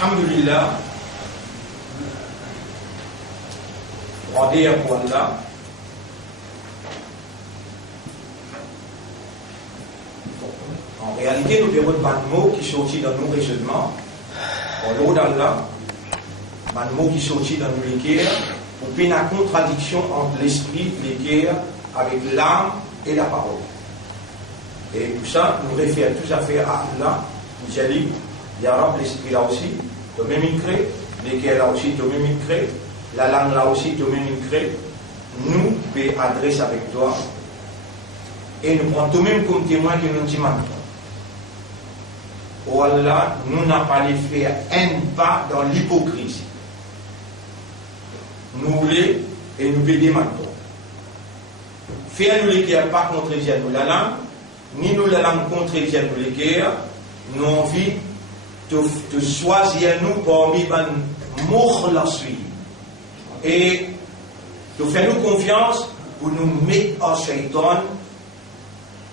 Alhamdulillah, rendez pour Allah. En réalité, nous avons pas de mots qui sortent dans nos raisonnements. En l'eau d'Allah, pas de mots qui sortent dans nos l'équerre, pour pas une contradiction entre l'esprit, l'équerre, avec l'âme et la parole. Et pour ça, nous référons tous à faire à Allah, nous allons, il y a l'esprit là aussi, de même il crée, l'équerre là aussi, de même il crée, la langue là aussi, de même il crée. Nous pouvons adresser avec toi et nous prenons tout même comme témoin que nous disons maintenant. Oh Allah, nous n'avons pas les faire un pas dans l'hypocrisie. Nous voulons et nous pédons maintenant. Faire nous l'équerre pas contredire nous la langue, ni nous la langue contredire nous l'équerre, nous avons envie de choisir nous parmi les mots la suite. Et de faire nous confiance pour nous mettre en shaitan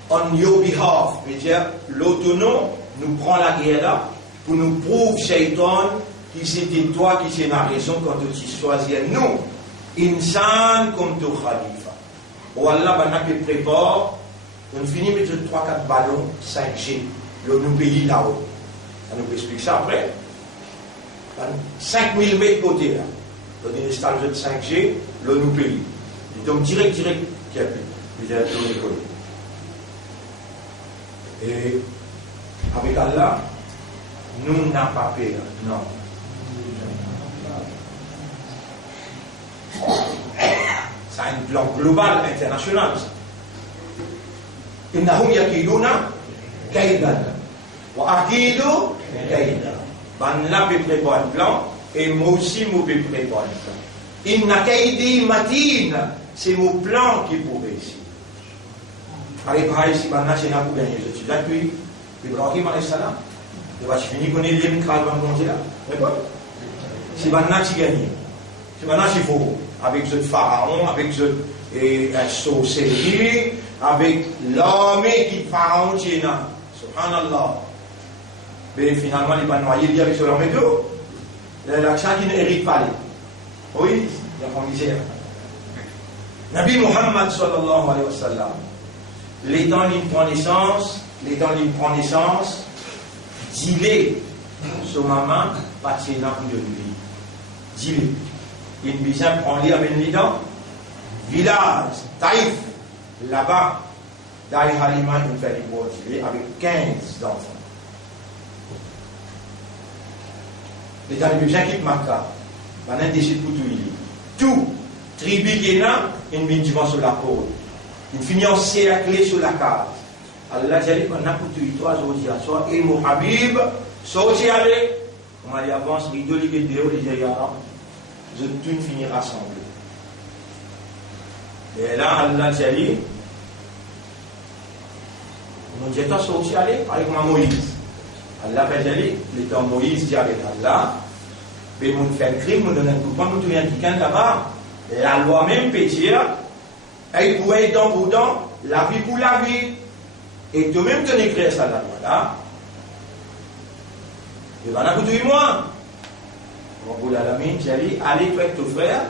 on your behalf. C'est-à-dire, l'autonome nous prend la guerre là pour nous prouver shaitan qui c'était toi qui c'est la raison quand tu choisis nous. Insan comme ton khalifa. Ou Allah, on a fait prépare, on finit avec 3-4 ballons 5G, le nous pays là-haut. On nous explique ça après. 5000 mètres côté là. On installe le 5G, le nous pays. Donc direct, qui a pu. Il a l'école. Et avec Allah, nous n'avons pas peur. Non. C'est un plan global, international. Innahum yakiduna kaidan. Wa akidu kaidan. Ben là, je prépare un plan, et moi aussi, je prépare un plan. Inna kaidi matin, c'est mon plan qui pourrait ici. Allez, pareil, si maintenant, c'est là pour gagner. Je suis depuis Ibrahim alayhi salam. Je vais finir qu'on est lié, mais calme, on là. D'accord? Si maintenant, tu gagnes. Si maintenant, il faut. Avec ce pharaon, avec ce sorcellerie, avec l'armée qui pharaon tient. Subhanallah. Mais finalement, il va noyer avec ce l'armée d'eau. L'accent qui n'hérite pas. Oui, il y a pas misère. Nabi Muhammad sallallahu alayhi wa sallam, les temps il prend naissance, dis-le, son maman, pas de sénat de lui. Dis-le. Il vient prendre les avec les dents. Village, Taïf, là-bas, dans les Halima, il fait des bois avec 15 enfants. Les talibans qui quittent Makkah, maintenant décide pour tout il. Tout, tribu qui est là, il vient devant sur la côte. Il finit en cerclé sur la carte. Allah dit qu'on a pour tout toi, aujourd'hui à soi, et mon Habib, sorti avec, on va y avancer, les deux vidéos, les deux je tout finir rassemblé. Et là, Allah dit, on dit, toi sorti aller avec Moïse. Allah fait aller, le temps Moïse dit avec Allah, mais on fait un crime, on donne un coup de poing, on devient quelqu'un là-bas. La loi même peut dire, elle pourrait être dans pour dans, la vie pour la vie. Et toi-même, tu n'écris ça la loi là. Et ben, on a coûté moi. Rabbul Alamin, j'ai dit, allez, toi et ton frère,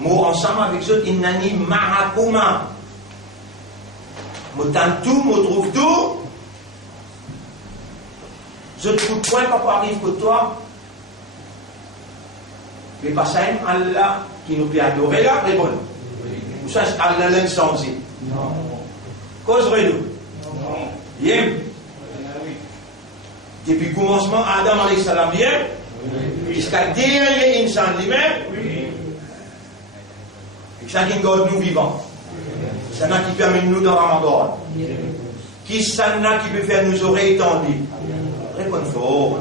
mot ensemble avec eux, innani ma'akuma. Mo tente tout, mo trouve tout. Je ne trouve point papa arrive que toi. Mais pas ça, Allah qui nous peut adorer là, c'est bon. Ou ça, Allah l'insensé. Non. Causerez-nous. Non. Bien. Depuis le commencement, Adam alayhi salam, bien. Jusqu'à dernier insan lui-même, oui. Et ça qui garde nous vivants. Ça n'a qui permet nous dans Ramadan. Qui ça n'a qui peut faire nos oreilles tendues. Réponds fort.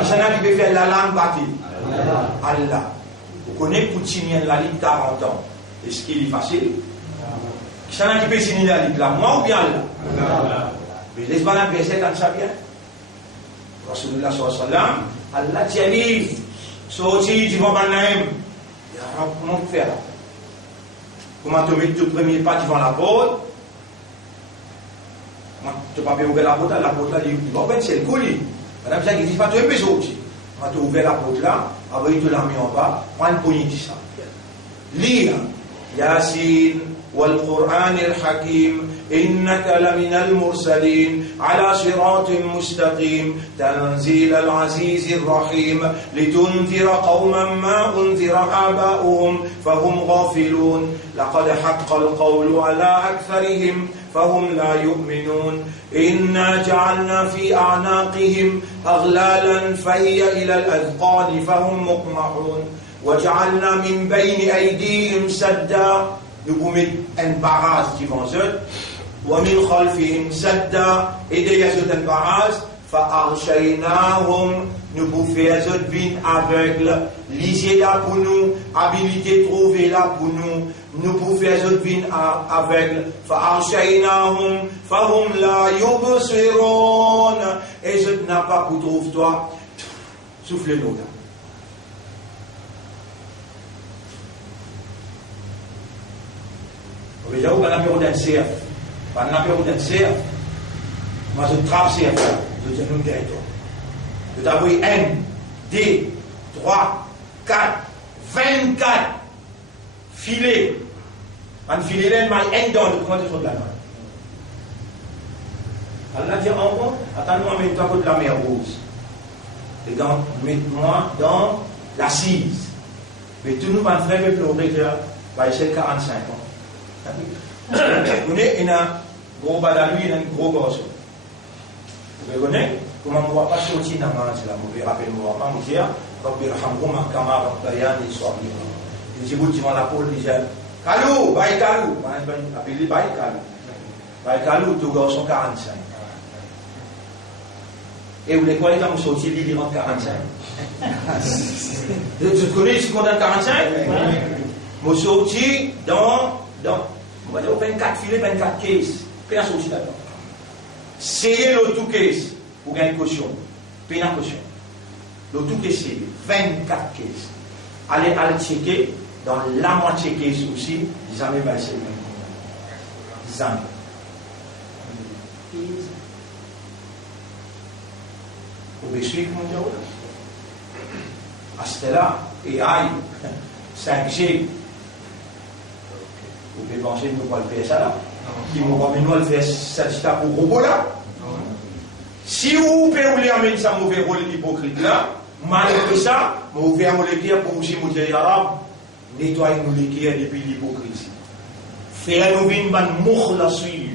Qui ça n'a qui peut faire la langue battue. Allah. Vous connaissez Poutine la ligue 40 ans. Est-ce qu'il est facile? Qui ça n'a qui peut signer la ligue là? Moi ou bien Allah? Mais laisse-moi la verset quand ça vient. Rasulullah sallallahu alayhi wa sallam. Allah t'y sorti du Vambanaim. Comment faire? Comment te mettre le premier pas devant la porte? Tu n'as pas ouvert la porte là, il va c'est le colis. Madame, ça qui dit pas, tu es sorti. Quand tu ouvert la porte là, après tu l'as mis en bas, prends une poignée de ça. Lire. Yasin wal Qur'an al-Hakim, innaka lamina al-mursalin, ala siratin mustaqim, tanzil al-aziz al-rahim, litunzira qawman ma unzira aba'uhum, fahum ghafilun, laqad haqqa al-qawlu ala aktharihim, فهم لا يؤمنون إنا جعلنا في أعناقهم أغلالا فهي إلى الأذقان فهم مقمحون وجعلنا من بين أيديهم سدا nous mettons un barrage devant eux ومن خلفهم سدا et derrière eux un barrage فأغشيناهم nous pouvons faire eux vin aveugle lisez là pour nous habilité trouver là pour nous nous pouvons faire eux vin aveugle فأغشيناهم فهم لا يبصرون et je n'ai pas pour trouver toi souffle-nous là. Déjà, on a l'apéro d'un cerf. On a l'apéro d'un cerf. Moi, je trappe cerf. Je dis, nous, territoire. Je t'avoue 1, 2, 3, 4, 24 filets. Un filet, là, mal un dans le coin de la main. Allah dit, en gros, attends-moi, mets-toi contre la mer Rouge. Et donc, mets-moi dans l'assise. Mais tout nous, mon frère, veut pleurer, va essayer 45 ans. Vous connaissez, il y a un gros badalou, il y a un gros garçon. Vous connaissez comment on ne voit pas sortir dans la main, c'est là, vous pouvez rappeler, vous ne voyez pas, vous dire, Rabbi Rahamkoum, Akama, Rabbayan, et soit libre. Il dit, vous dites, la pôle, il dit, Kalou, Baï Kalou, appelez Baï Kalou. Baï Kalou, tout garçon 45. Et vous les croyez quand vous sortez, il rentre 45. Vous connaissez ce qu'on a 45? Vous sortez dans on va dire 24 filets, 24 caisses. Puis on sortit là-dedans. C'est le tout caisse pour gagner une caution. Puis une caution. Le tout caisse, c'est 24 caisses. Allez checker dans la moitié caisse aussi, jamais va essayer. Jamais. Vous pouvez suivre mon Dieu. À ce là, AI, 5G. Vous pouvez penser que nous allons faire ça là. Qui m'ont pas nous faire ça pour gros là. Si vous pouvez vous amener ça mauvais rôle hypocrite là, malgré ça, vous pouvez vous l'écrire pour aussi vous dire arabe, nettoyez-nous l'écrire depuis l'hypocrisie. Faire-nous une bonne moukhlasui.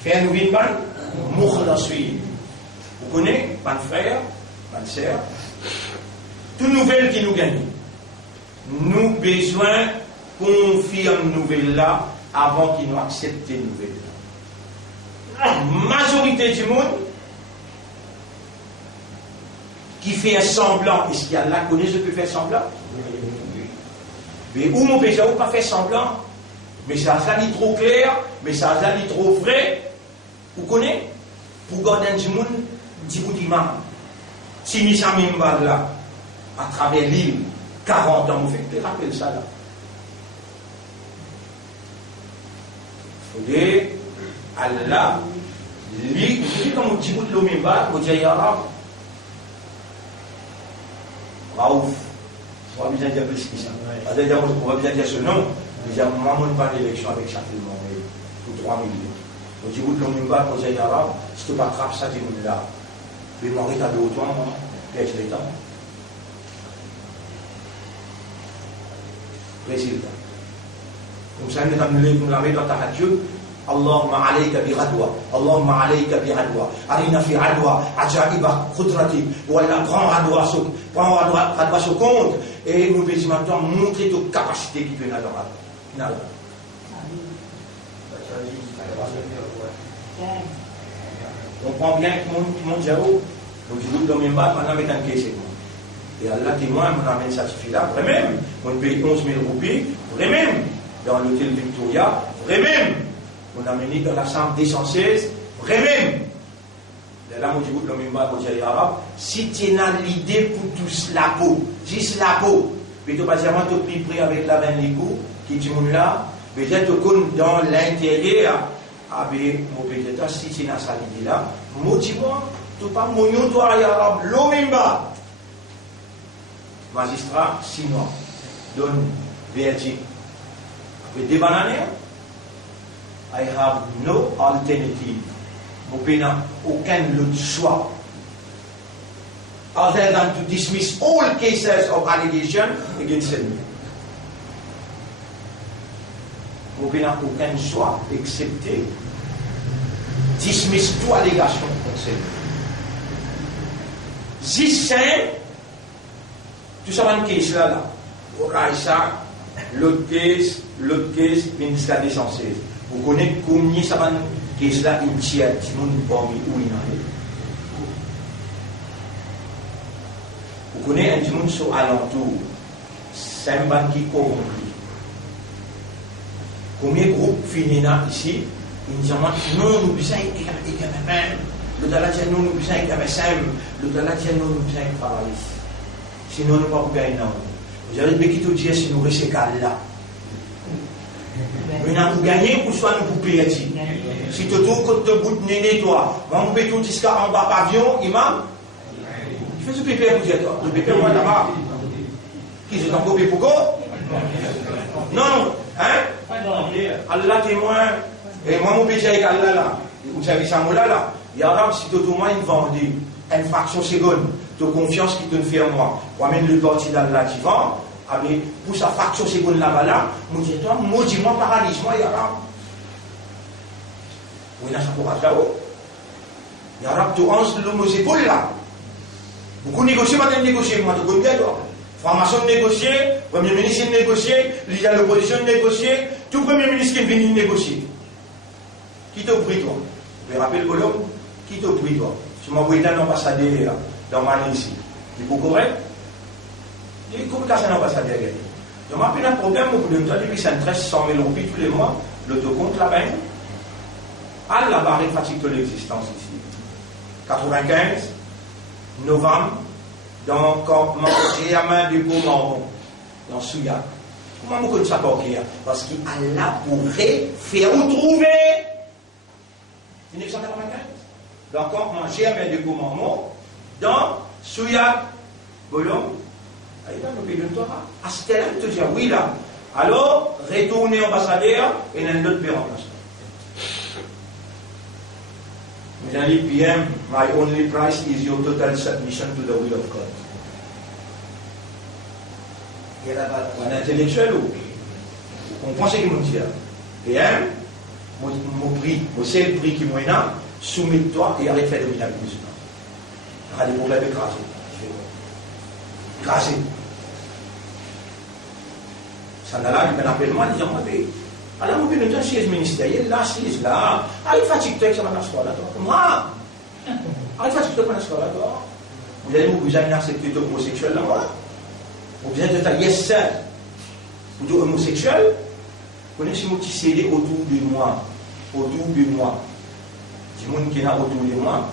Faire-nous une bonne moukhlasui. Vous connaissez, mon frère, ma sœur, toute nouvelle qui nous gagne, nous besoin confirme nouvelle là avant qu'ils nous acceptent les nouvelles. La majorité du monde qui fait un semblant, est-ce qu'il y a là connaît ce que fait semblant? Mais où mon péché ou pas fait semblant? Mais ça dit trop clair, mais ça dit trop vrai. Vous connaissez? Pour garder du monde, du bout du mal. Si nous sommes là, à travers l'île, 40 ans, vous faites rappeler ça là. Et Allah, lui, comme on dit, vous dites, vous dites, arabe. Raouf, on va bien dire plus que ça. On va bien dire ce nom. Déjà, moi, je n'ai pas d'élection avec certainement, mais pour 3 millions. On dit, vous dites, vous dites, arabe, si tu ne pas attrapes ça, tu es là. Puis, moi, je vais t'aller au toit, moi, puis je vais t'aller. Résultat. Comme ça, nous l'avons dans ta radio. Allahumma alayka bi ghadwa, Allahumma alayka bi ghadwa, arina fi ghadwa, ajaiba qudrati, voilà, prends ghadwa sur compte, et nous devons maintenant montrer toute capacité qui peut être là. On comprend bien que mon Diao, nous disons que l'homme est bas, maintenant avec un caisse. Et Allah témoin, on amène ça suffit là, vrai même, on paye 11 000 roupies, vrai même, dans l'hôtel Victoria, vrai même. On a mené dans la chambre 216, vrai même. Là, on dit que l'homme est arabe. Si tu as l'idée pour tous la peau, juste la peau, mais tu vas dire, tu es plus près avec la veine l'écho, qui dit là, mais tu es dans l'intérieur, avec mon peut-être, si tu as ça l'idée là, moi, dis-moi, tu pas mon toi arabe, l'homme magistrat, 6 mois, donne verdict. Après des bananes, I have no alternative. Je n'ai aucun autre choix. Other than to dismiss all cases of allegation against me. Je n'ai aucun choix excepté dismiss toute allégation contre lui. Si c'est tout ça va une case là. L'autre case, ministère des censés. Vous connaissez combien ça va une case là, une tiers, tout le monde parmi où il en est. Vous connaissez un petit monde sur alentour, c'est un ban qui corrompu. Combien de groupes féminins ici, ils disent non, nous besoin de même. Le dalal dit non, nous besoin de même. Le dalal dit non, nous besoin de travailler. Sinon, nous ne pouvons pas gagner. Vous avez dit que Dieu, si nous restons là. Maintenant, pour gagner, pour soit nous pour payer. Si tu trouves que tu bout de néné, toi, on peut tout jusqu'à en bas pavillon, imam. Tu fais ce pépé pour dire, le pépé, moi là-bas. Qui c'est encore pépé pour quoi? Non, hein? Allah témoin. Et moi, mon péché avec Allah là. Vous savez ça, moi là. Il y a si tu as une vendée, une fraction seconde de confiance qui te fait en moi. Moi, même le parti d'Allah qui vend, pour sa fraction seconde là-bas là, moi, je dis, toi, maudis-moi, paralyse-moi, il y a là. Oui, là, ça pourra là-haut. Il y a tu hanches l'homme aux épaules là. Beaucoup négocier, maintenant négocier, moi, tu connais toi. Franc-maçon négocier, Premier ministre négocier, leader de l'opposition négocier, tout Premier ministre qui est venu négocier. Qui t'a pris toi? Vous vous rappelez le colombe? Qui t'a pris toi? Tu m'as envoyé un ambassadeur dans Mali ici. Tu es correct? Je dis, comment c'est un ambassadeur? Je m'appelle un problème au bout de temps, depuis 100 000 roupies tous les mois, l'autocompte là-bas. À la barre fatigue de l'existence ici. 95, novembre, dans mon campement, j'ai la main du Beaumont, dans Souya. Comment vous connaissez ça pour qui? Parce qu'Allah pourrait faire vous trouver. 1995. Dans le campement, j'ai la main du Beaumont, dans Souya, Bolon. Et dans le pays de Torah. À ce terrain, tu dis oui là. Alors, retournez ambassadeur et dans l'autre pays remplaçant. Vous allez PM, my only price is your total submission to the will of God. Et là, on est intellectuel ou? On pense ce qu'il me dit. PM, mon prix, mon seul prix qui m'en a, soumets-toi et arrête de faire des miracles musulmans. Il y a des problèmes écrasés. Écrasés. Ça n'a là, il m'appelle moi, il dit, alors, on peut nous dire siège ministériel, là, siège là. Ah, il fatigue toi que ça va dans la scola, toi. Moi. Ah, il fatigue toi que ça va dans la scola, toi. Vous allez vous besoin d'accepter homosexuel là, moi. Vous besoin de faire yes, sir. Vous dites homosexuel. Vous connaissez-vous qui cédé autour de moi. Autour de moi. Du monde qui est là autour de moi.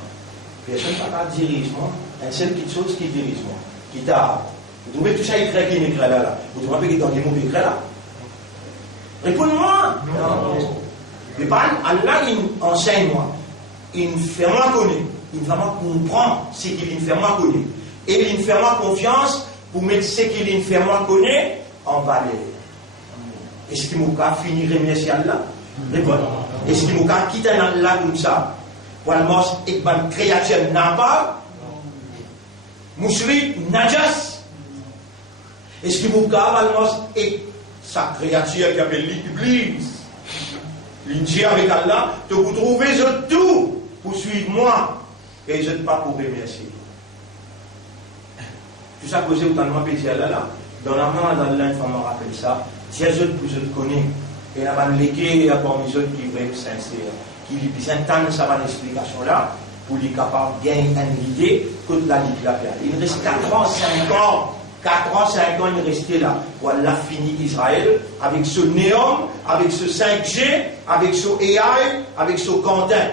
Personne ne va pas dirige moi. Un seul petite chose qui dirige moi. Qui t'a. Vous trouvez tout ça écrit qui écrit là. Vous trouvez qu'il y a dans les mots écrits là. Réponds-moi. Non. Mais pas Allah, il enseigne-moi. Il me fait moi connaître. Il me fait moi comprendre ce qu'il me fait moi connaître. Et il me fait moi confiance pour mettre ce qu'il me fait moi connaître en valeur. Est-ce qu'il m'a fini de remercier Allah? Réponds. Est-ce qu'il m'a quitté Allah comme ça? Pour le mot, et une créature n'a pas. Moussri, najas. Est-ce qu'il m'a le mot, et sa créature qui appelle l'Iblis, l'Indien avec Allah, de vous trouver tout pour suivre moi et je ne pas pour remercier. Tout ça posé autant de moi pété Allah là, dans la main d'Allah, il faut me rappeler ça, si les autres je te connais, et il y a un légué à part les autres qui vont être sincères, qui lui disent entendre ça va l'explication là, pour les capables de gagner une idée que de la Ligue la perte. Il reste 4 ans, 5 ans. 4 ans, 5 ans, il est resté là. Voilà, fini Israël, avec ce néon, avec ce 5G, avec ce AI, avec ce Quentin.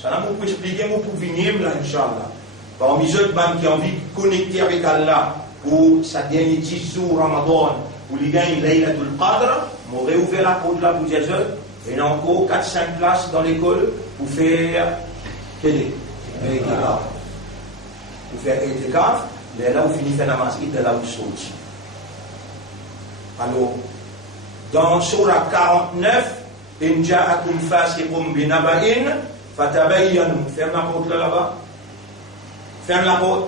Ça là, vous pouvez expliquer, vous pouvez venir là, Inch'Allah. Parmi les autres qui ont envie de connecter avec Allah pour sa dernière 10 jours Ramadan, pour les gagner Laylatul Qadr, vous réouvert la porte là pour dire, et il y a encore 4-5 places dans l'école pour faire télé. Pour faire Etekaf. là où finit la namaz, il est là où sorti. Alors, dans Surah 49, In ja'akum fasiqum binaba'in fatabayyanu. Ferme la porte là-bas. Ferme la porte.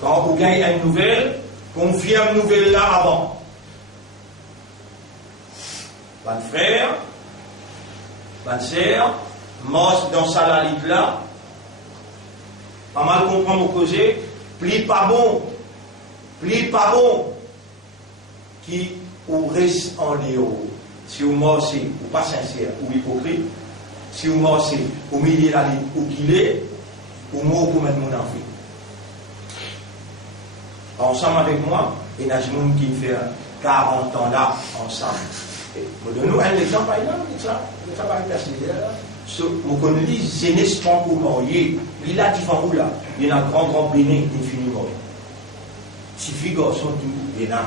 Quand vous gagnez une nouvelle, confirme une nouvelle là avant. Bonne frère, bonne sœur, mort dans sa lalite là, pas mal comprendre au causé, pli pas bon, qui ou reste en léo. Si vous morcez, ou pas sincère, ou hypocrite, si vous morcez au milieu de la ligne, ou qu'il est, ou mot pour mettre mon enfant. Ensemble avec moi, et il y a des gens qui fait 40 ans là, ensemble. Donne-nous un exemple, ça va être là. Vous connaissez, jeunesse pas pour mourir. Il a différents où là. Il y a un grand bénin infiniment. Si figure sont tout bénin.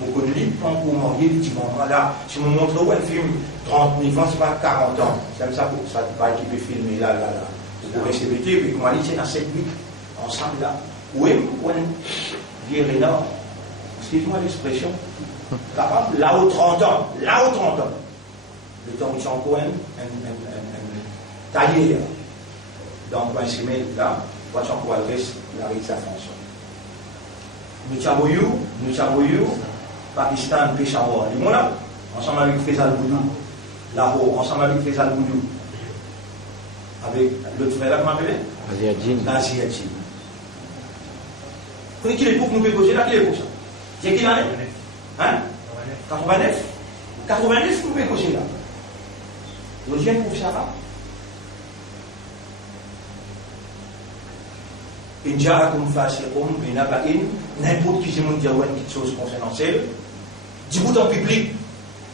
Vous connaissez pas pour mourir, les différents là. Si vous montrez un film 39 ans, c'est pas 40 ans. C'est comme ça pour ça, pas qui peut filmer là. Vous pouvez se mettre, puis comment aller, c'est dans 7-8 ensemble là. Oui, vous dire énorme. Excuse-moi l'expression. Capable, là où 30 ans. Le temps où ils sont encore taillé. Donc, on va essayer là, on va encore le reste, la reste sa fonction. Nous Chabouyou, Pakistan, Peshawar. Et moi, ensemble avec Faisal Boudou, Lahore, ensemble avec Faisal Boudou, avec l'autre frère là, comment m'appelez L'Asiatique. Vous connaissez qui l'époque nous peut poser là, qui est pour ça? C'est qui l'année? Hein? 89? 89 nous peut poser là. Vous viens pour ça là? In ja'akum fasiqum binaba'in, n'importe qui se dit quelque chose concernant celle, dit bout en public,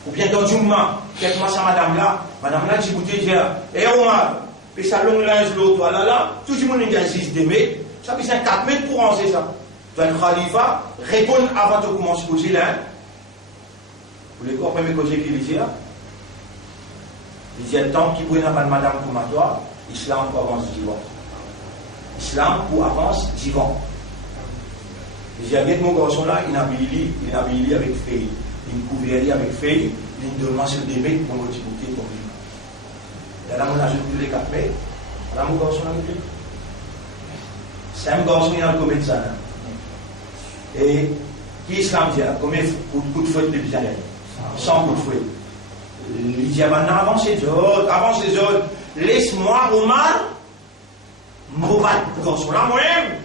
ou bien dans Jumma, quelqu'un ça madame là, dit bout déjà, et Omar, puis ça long linge l'autre, là, tout le monde a 6 mètres, ça fait 4 mètres pour lancer ça. Tu as le Khalifa, répondre avant de commencer à poser là. Vous voulez quoi, premier côté qui dit là? Il dit, le temps qui brûle pas de madame pour toi, islam pour avancer divan. Islam pour avancer divan. Il dit, avec mon garçon là, il habille avec feuille, il couvre avec feuille, il demande sur des mecs pour multiplier ton vie. Là, on a jeté les 4 mètres, là, mon garçon là, c'est un garçon qui a le commerce ça. Et qui islam dit, combien de coups de fouet depuis l'année? 100 coups de fouet. Il dit, maintenant avance les autres, laisse-moi, Omar, mauvais garçon là, moi-même.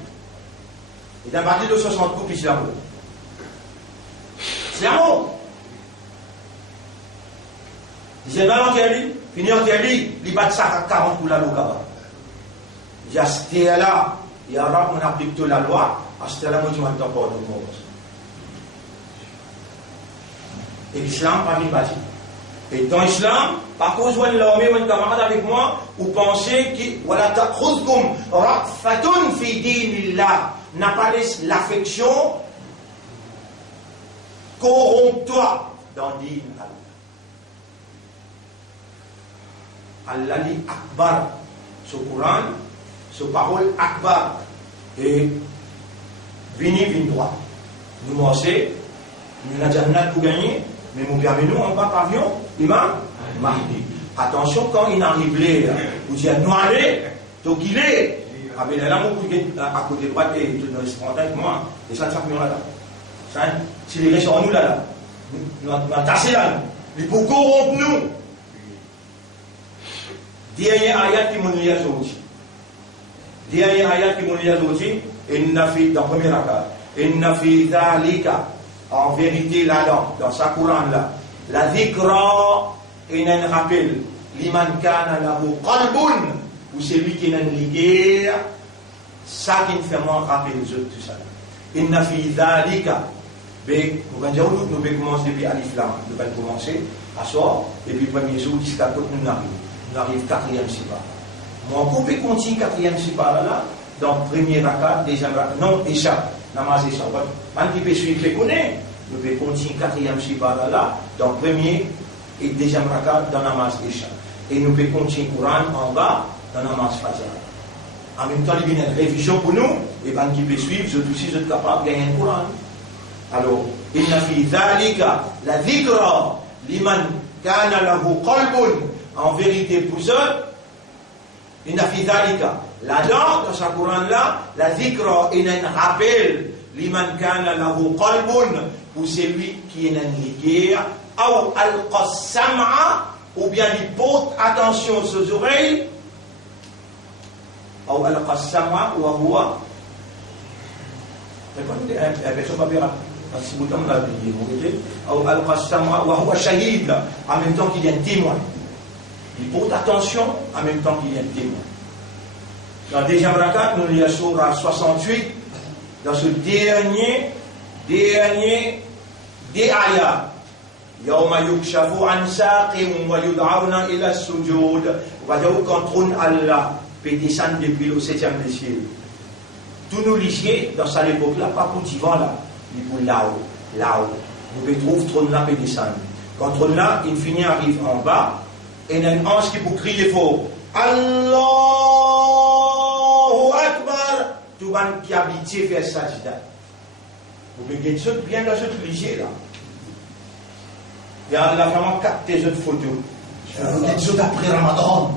Il a battu de 60 coups, puis c'est l'amour. C'est l'amour. Il dit, ben l'antérlie, fini l'antérlie, il bat ça à 40 coups la loi. Il dit, à ce là, il y a un on applique toute la loi, à ce là, moi, je m'en entends pas de mort. Et l'islam, pas mis bâti. Et dans l'islam, par cause où l'homme ou un camarade avec moi, vous pensez que voilà ta'khudhkum ra'fatun fi dinillah, n'a pas laissé l'affection corrompt-toi dans din Allah. Allah dit akbar, ce Coran, ce parole akbar, et vini droit. Nous pensons, nous n'avons jamais pour gagner. Mais mon permet nous en bas pavillon, l'imam Mahdi. Attention, quand il arrive là, vous dites, nous allez, donc il est. Ah, mais là, mon à côté droit, et dans le spontané avec moi, et ça ne s'appuie là. Si les gens sont nous là, nous avons tassé là, il faut corrompre nous. Dernier ayat qui m'ont dit aujourd'hui. Dernier ayat qui m'ont dit aujourd'hui, et nous avons fait dans le premier accord. Et nous avons fait dhalika. En vérité, là-dedans, dans sa Coran là, la dhikra est un rappel. Liman kana lahu qalbun, ou celui qui n'a ligué, ça qui nous fait moins rappeler les autres, tout ça. Inna fi dhalika. Mais, nous allons commencer depuis Alif Lam. Nous allons commencer à soir, et puis premier jour, jusqu'à côté nous arrive. Nous arrive 4e sipa. Mon couple continue 4e sipa là, dans le premier rakat, deuxième rakat, non, Isha. Namaz Isha. Man qui peut suivre les connaît, nous pouvons continuer 4e sipa là, dans le premier et deuxième rakat dans Namaz Isha. Et nous pouvons continuer Coran en bas, dans la masse faciale. En même temps, il y a une révision pour nous, et ben qui peut suivre, je aussi, je suis capable de gagner un Coran. Alors, inna fi dhalika la dhikra liman kana lahu qalbun, en vérité pour eux, inna fi dhalika, là-dedans, dans ce Coran-là, la dhikra est un rappel, liman kana lahu qalbun, pour celui qui est un ligueur, ou al-qassam'a, ou bien il porte attention aux ses oreilles, ou al-qassam'a, ou huwa. Répondez, version papier, si vous avez oublié, ou al-qassam'a, ou huwa shahid, en même temps qu'il y a un témoin. Il porte attention, en même temps qu'il y a un témoin. Dans le deuxième rakat, nous lisons sur 68, dans ce dernier des ayats. Yawma yukshafu an saqim wa yud'auna ila sujud. On va dire quand Allah peut descendre depuis le 7e des cieux. Tous nos lycées, dans cette époque-là, pas pour divan là, mais pour là-haut. Vous pouvez trouver trône là peut descendre. Quand trône là, il finit arrive en bas, et il y a un ange qui peut crier fort. Allahu Akbar. Tout le monde qui habite fait sajda. Vous pouvez gagner bien dans ce lycée là. Il y a la femme capté cette photo. Vous avez des après Ramadan.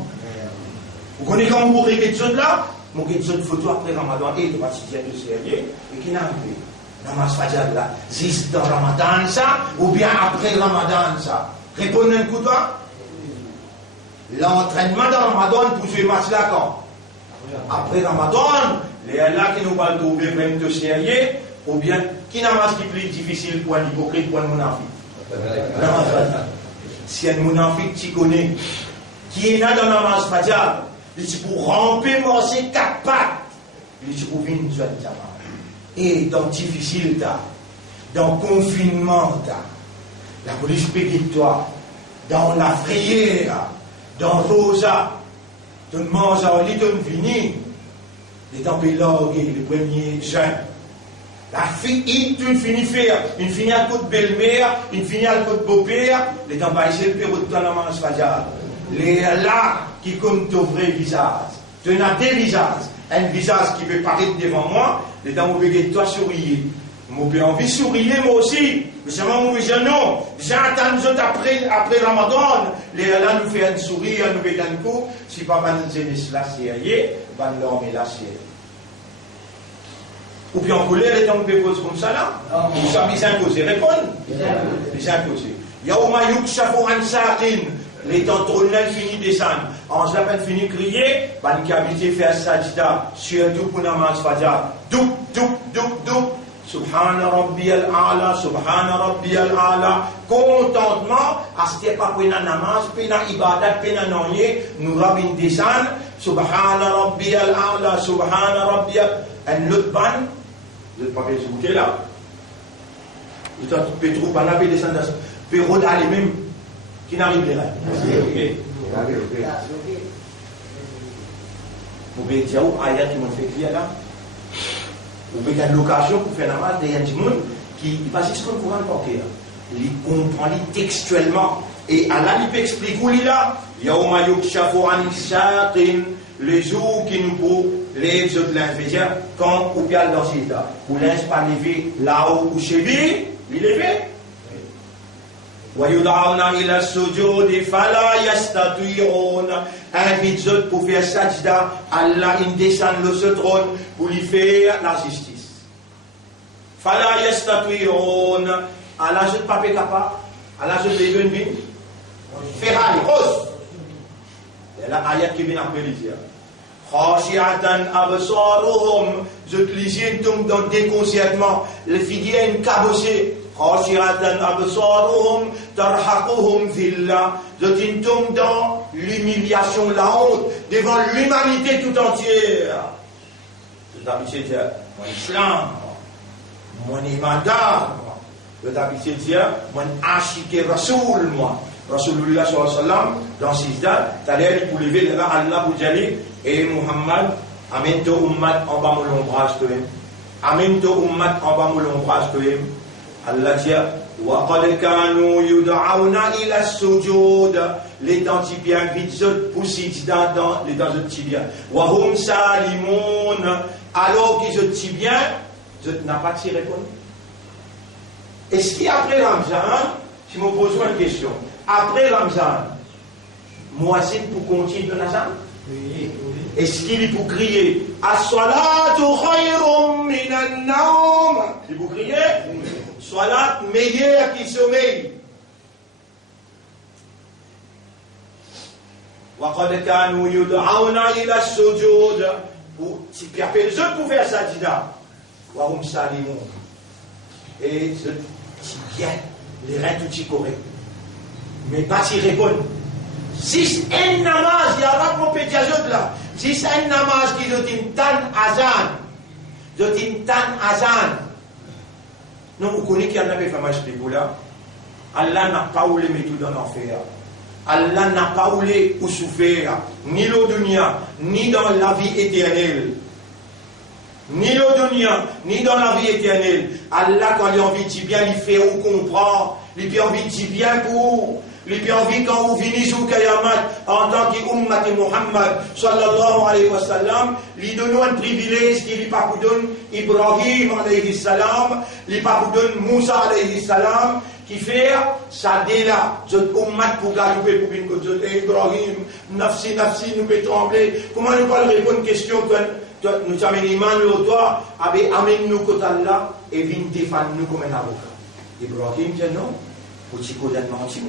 Vous connaissez comment vous regardez des là? Vous avez des photos après Ramadan et de partir de sérieux et qui n'a arrivé. Namaz Fajr là, juste dans Ramadan ça ou bien après Ramadan ça? Répondez un coup de l'entraînement dans Ramadan pour ce match là quand? Après Ramadan, les là qui nous parlent trouver même de sérieux ou bien qui namaz qui est plus difficile pour un hypocrite pour un monafik? Si un monafik tu connais qui est là dans la namaz Fajr, il dit pour ramper manger 4 pattes, il dit pour venir sur le jamaat. Et dans difficile dans confinement la police pédit toi, dans la prière, dans rosa, dans le manger en lit de venir, les temps pélogués, le 1er juin. La fille, il finit faire, il finit à côté de belle-mère, il finit à côté de beau-père, les temps pas essayer de faire autant la manche Fajr. Les là qui comptent ton vrai visage. Tu as des visages. Un visage qui veut paraître devant moi, les temps où vous toi sourire. Moi, j'ai envie de sourire, moi aussi. Mais c'est moi, je dis non. J'attends nous autres après Ramadan. Les là nous fait un sourire, nous fait un coup. Si pas, nous disons la série, nous leur met la série. Ou bien en colère, les temps où vous posez comme ça là. Vous savez, c'est imposé. Répondre. C'est imposé. Yaouma yukshafu an saqin. Les temps tournés finissent descendre. En ce moment, finit crier, ban qui habite faire sajda, surtout pour namaz Fajr. Douk, douk, douk, douk. Subhana Rabbiyal A'la, Subhana Rabbiyal A'la. Contentement, à ce n'est pas pour la namaz, pour la ibadat, pour la noyer, nous rabin descendre. Subhana Rabbiyal A'la, Subhana Rabbiyal. Un autre ban, vous n'êtes pas bien bouquet là. Vous êtes Pétrou, ban la descendre. Pétrou d'aller même. Qui n'arrive pas. Vous pouvez dire où ayat qui m'ont fait crier là. Vous pouvez avoir l'occasion pour faire la masse des gens qui passent ce qu'on courant porter. Il comprend textuellement. Et Allah il peut expliquer où il est là. Yaouma yukshafu an saqin, le jour qui nous pour les autres l'inférieur, quand ou bien dans cet état. Ou laisse pas lever là-haut ou chez lui, il est levé. وَيُدْعَوْنَ إِلَى السُّجُودِ فَلَا يَسْتَطِيعُونَ. Invite eux pour faire sajda, Allah il descend le ce trône pour lui faire la justice. فَلَا يَسْتَطِيعُونَ. Allah je ne pas capable, Allah je ne veux pas faire les causes. Et là, ayat qui vient après les dire. خاشعة أبصارهم. Je te lisais dans déconcertement, le fidèle une cabossée. خاشعة أبصارهم ترهقهم ذلة. Je tombe dans l'humiliation, la honte devant l'humanité tout entière. Je t'habitué dire, mon islam, mon imadar, je t'habitué dire, mon ashike rasoul, moi. Rasulullah sallallahu alayhi wa sallam, dans ces dates, c'est-à-dire pour lever là, Allah pour dire, et Muhammad, amène ton ummat en bas mon ombrage de lui. Amène ton ummat en bas mon ombrage de lui. Allah dit, وَقَدْ كَانُوا يُدْعَوْنَ إِلَى السُّجُودِ. les dents bien vite, zot poussent dans les dents zot bien. Wahum salimoun, alors qu'ils zot bien, zot n'a pas tiré pour nous. Est-ce qu'après Ramzan, si je me pose une question, après Ramzan, moi c'est pour continuer de Nazan? Oui. Est-ce qu'il est pour crier As-salatu khayrum minan naum? Il est pour crier Salat meilleur qu'il sommeille. Wa qad kanu yud'auna ila as-sujud. Si perpète je pouvais faire ça dida. Wa hum salimun. Et ce qui bien les reins tout correct. Mais pas si répondre. Si un namaz, il y a pas mon pédiazote là. Si c'est un namaz qui doit une tan azan, non, vous connaissez qu'il y en avait fait marcher des là. Allah n'a pas voulu mettre tout dans l'enfer. Allah n'a pas voulu ou souffrir, ni le dunya, ni dans la vie éternelle. Ni le dunya, ni dans la vie éternelle. Allah, quand il a envie de dire bien, il fait ou comprend. Il a envie de dire bien pour. Il a envie quand vous venez sous Kayamat en tant qu'ummat de Muhammad sallallahu alayhi wa sallam, il donne un privilège qu'il n'a pas donné Ibrahim alayhi salam, il n'a pas donné Moussa alayhi salam, qui fait ça dès là, cette ummat pour gagner pour une chose, Ibrahim, nafsi, nous peut trembler. Comment nous allons répondre à une question que nous avons iman le doigt, avec amen nous côté Allah et vient défendre nous comme un avocat. Ibrahim dit non, pour t'y connaître menti.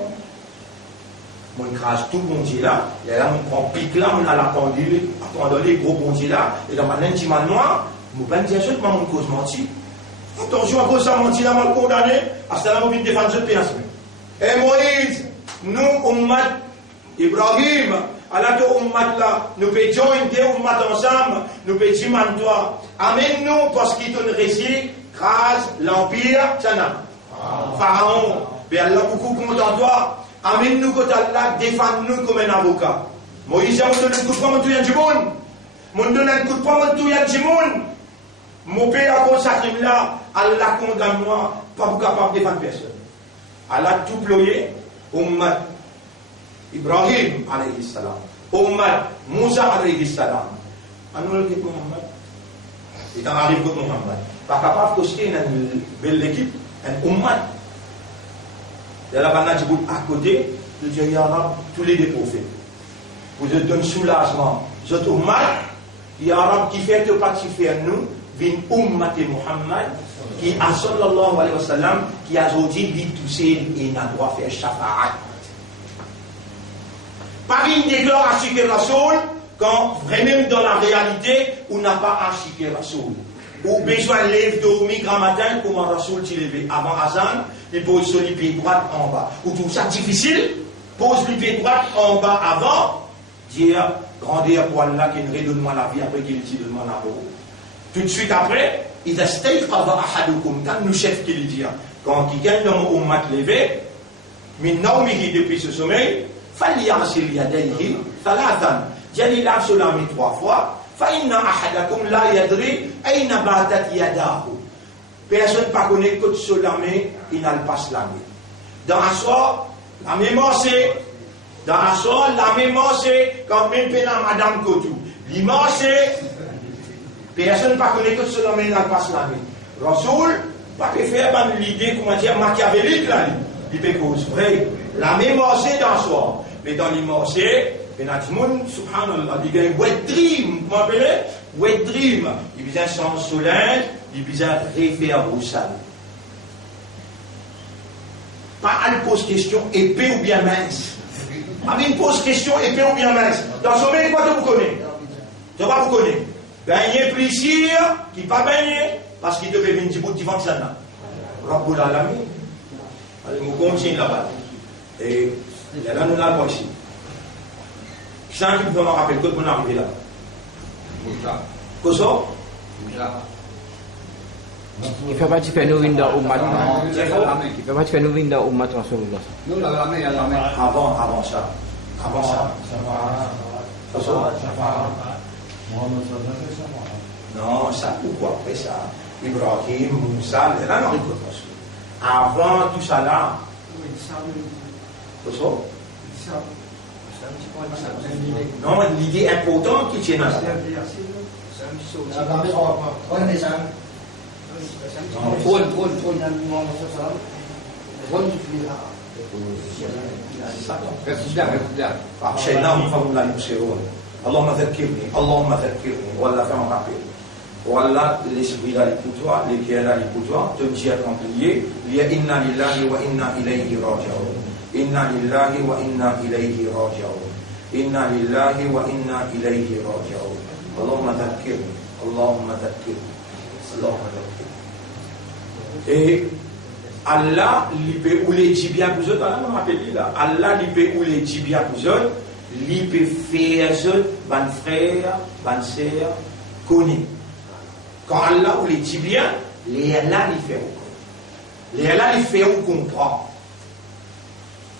On crache tout bon Dieu là, et là on prend pique là, on a la pendule, attendant les gros bon Dieu là, et dans ma intimement noir, on ne peut pas dire que mon cause menti. Attention à cause ça menti là, on condamné, à ce là on vient défendre ce pays. Et Moïse, nous, ummat Ibrahim, à la tour ummat là, nous pouvons joindre ummat ensemble, nous pouvons dire toi, amène-nous parce qu'il donne récit, grâce l'empire, Tchana, Pharaon, mais Allah beaucoup content toi. Amène-nous côté Allah, défends-nous comme un avocat. Moïse, on donne un coup de poing, on donne un coup de poing. On donne un coup de poing, on donne un coup de poing. Mon père a consacré là, Allah condamne moi, pas pour capable de défendre personne. Allah tout ployé, Ummat Ibrahim alayhi salam, Ummat Moussa alayhi salam. Anou le dit Muhammad. Et quand arrive contre Muhammad, pas capable de coster une belle équipe, un Ummat. Il y a la banane à côté, de Dieu, il y a tous les prophètes. Vous êtes un soulagement. Vous êtes ummat, il y a un qui fait de participer à nous, vin ummat de Muhammad, qui a sallallahu alayhi wa sallam, qui a aujourd'hui dit tout seul et n'a droit faire shafa'at. Pas une déclaration que Rasoul, quand vraiment dans la réalité, on n'a pas acheté Rasoul. Ou besoin de lève dormir grand matin, comment Rasoul t'y levé avant Azan, il pose sur les pieds droits en bas. Ou tout ça difficile, pose les pieds droits en bas avant, dire, grandeur pour Allah qui redonne-moi la vie après qu'il dit donne-moi la peau. Tout de suite après, il a steak avant ahadukum, quand nous chef qui lui dit, quand il gagne dans mon ummat levé, maintenant depuis ce sommeil, fallait yasil yadayhi, thalathan, il lave sur la main 3 fois, فإن أحدكم لا يدري أين باتت يداه. Personne ne connaît que sur la main, il n'a pas la main. Dans un soir, la mémoire c'est, dans un soir, la mémoire c'est, quand même pénal Madame Kotou. L'immense c'est, personne ne connaît que sur la main, il n'a pas la main. Rasoul, pas que faire l'idée, comment dire, machiavélique là, il peut cause vrai. La mémoire c'est dans un soir. Mais dans l'immense c'est, et Najmoun, subhanallah, il y a un wet dream, comment appelez wet dream. Il y a un sang soleil, il y a un référent au sale. Pas elle pose question épée ou bien mince. Elle pose question épée ou bien mince. Dans son sommeil, quoi que vous connaissez? Je ne sais pas vous connaissez. Baigner plaisir, qui pas baigner, parce qu'il devait venir du bout du ventre de ça. Rabbul Alamin. Allez, nous continuons là-bas. Et là, nous n'avons pas ici. Qui ça qui peut me rappeler quand on est arrivé là? Moussa. Koso? Moussa. Il ne fait pas faire nous venir au matin. Il ne fait pas faire nous venir au matin sur le. Nous, la main, la main. Avant ça. Avant ça. Koso? Non, ça pourquoi après ça? Ibrahim, Moussa, là, non, avant tout ça là. Koso? Non, l'idée importante qui tient à ça. شيء نام فهم لا يبصرون اللهم ذكرني اللهم ذكرني ولا fais un rappel voilà l'esprit là pour toi les cœurs là pour toi te dire quand prier il y a inna lillahi wa inna ilayhi raji'un inna lillahi wa inna ilayhi raji'un inna lillahi wa inna ilayhi raji'un اللهم ذكرني اللهم ذكرني اللهم ذكرني et Allah lipe ou les jibia pour eux, Allah m'a appelé là. Allah lipe ou les jibia pour eux, lipe faire eux, ban frère, ban sœur, connaît. Quand Allah ou les jibia, les Allah li fait ou les Allah li fait ou comprend.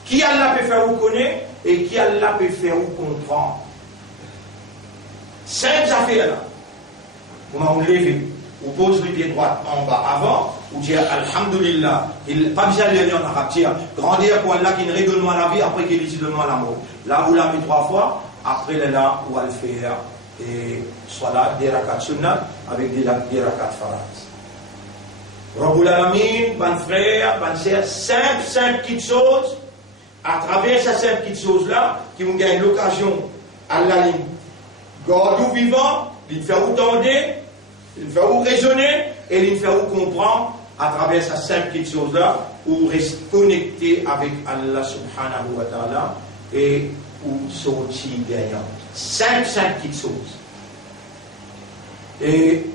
Qui Allah peut faire ou connaît et qui Allah peut faire ou comprend. Cinq affaires là. Comment on lève, on pose le pied droit en bas avant. Ou dire Alhamdulillah, pas besoin de lire en arabe, dire grandir pour Allah qui ne règle moi la vie après qu'il dit de moi l'amour. Là où l'a mis 3 fois, après là où elle fait et soit là des rakats sunnah avec des rakats farad. Rabbul Alamin, ban frère, ban sœur, 5 petites choses, à travers ces 5 petites choses là, qui vont gagner l'occasion, Allah les garde ou vivant, il fait ou tendre, il fait ou raisonner, et il fait ou comprendre à travers ces 5 petites choses-là, ou rester connecté avec Allah subhanahu wa ta'ala, et ou sortir gagnant. 5 petites choses. Et